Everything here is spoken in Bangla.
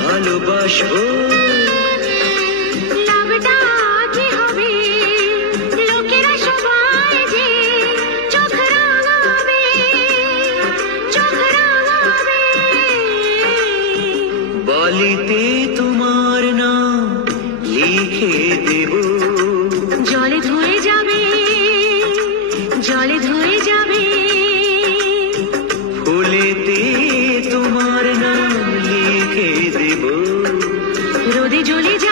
ভালোবাসবো। লাভটা কি হবে, লোকেরা সবাই যে চোখ রাঙাবে, চোখ রাঙাবে। বালিতে তোমার নাম লিখে দেব, জলে ধুয়ে যাবে, জলে ধুয়ে যাবে। ফুলেতে তোমার নাম লিখে দেব, রোদে জ্বলে যাবে।